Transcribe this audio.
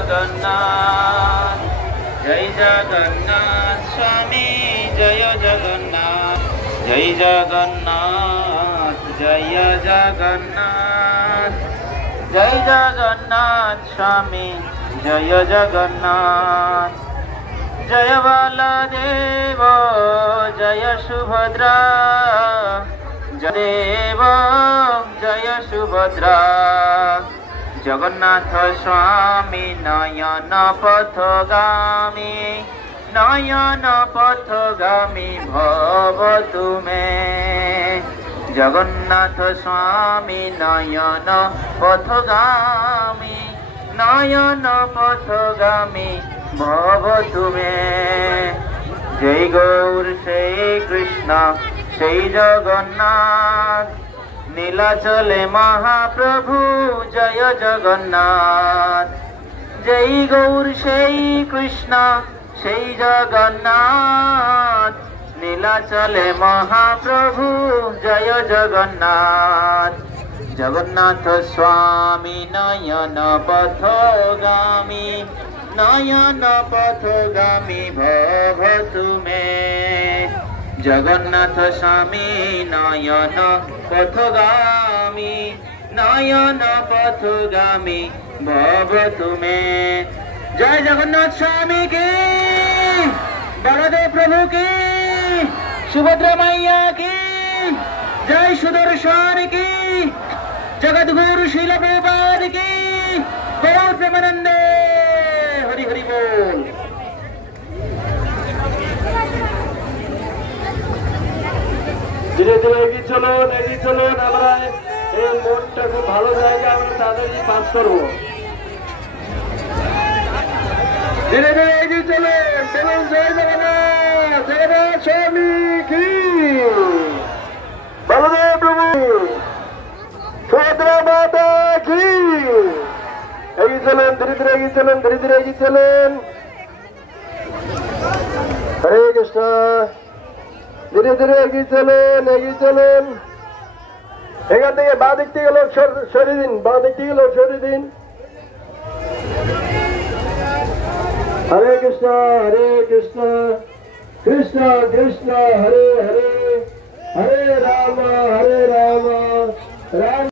जगन्नाथ स्वामी जय जगन्नाथ जय जगन्नाथ स्वामी जय जगन्नाथ जय बलदेव जय सुभद्रा जय देव जय सुभद्रा जगन्नाथ स्वामी नयन पथगामी भव तुमे जगन्नाथ स्वामी नयन पथगामी भव तुमे जय गौर जय कृष्ण जय जगन्नाथ नीलाचले महाप्रभु जय जगन्नाथ जय गौर जय कृष्ण जय जगन्नाथ नीलाचले महाप्रभु जय जगन्नाथ जगन्नाथ स्वामी नयन पथगामी भव तुमे जगन्नाथ स्वामी नयन पथगामी भव तुमे जय जगन्नाथ स्वामी की बलदेव प्रभु की सुभद्रा मैया की जय सुदर्शन की जगद्गुरु श्रील प्रभुपाद की बोल प्रेमानंद हरि हरि बोल। धीरे धीरे एগিয়ে চলুন আমরা এই মনটা খুব ভালো জায়গা আমরা তাড়াতাড়ি পাস করব। ধীরে ধীরে এগিয়ে চলুন জয় জগন্নাথ স্বামী কি বলদেব প্রভু সুভদ্রা মাতা কি এগিয়ে চলুন ধীরে ধীরে এগিয়ে চলুন হরে কৃষ্ণ ধীরে ধীরে এগিয়ে চলুন এখান থেকে বাঁ দিক থেকে লোক সরিয়ে দিন হরে কৃষ্ণ কৃষ্ণ কৃষ্ণ হরে হরে হরে রাম রাম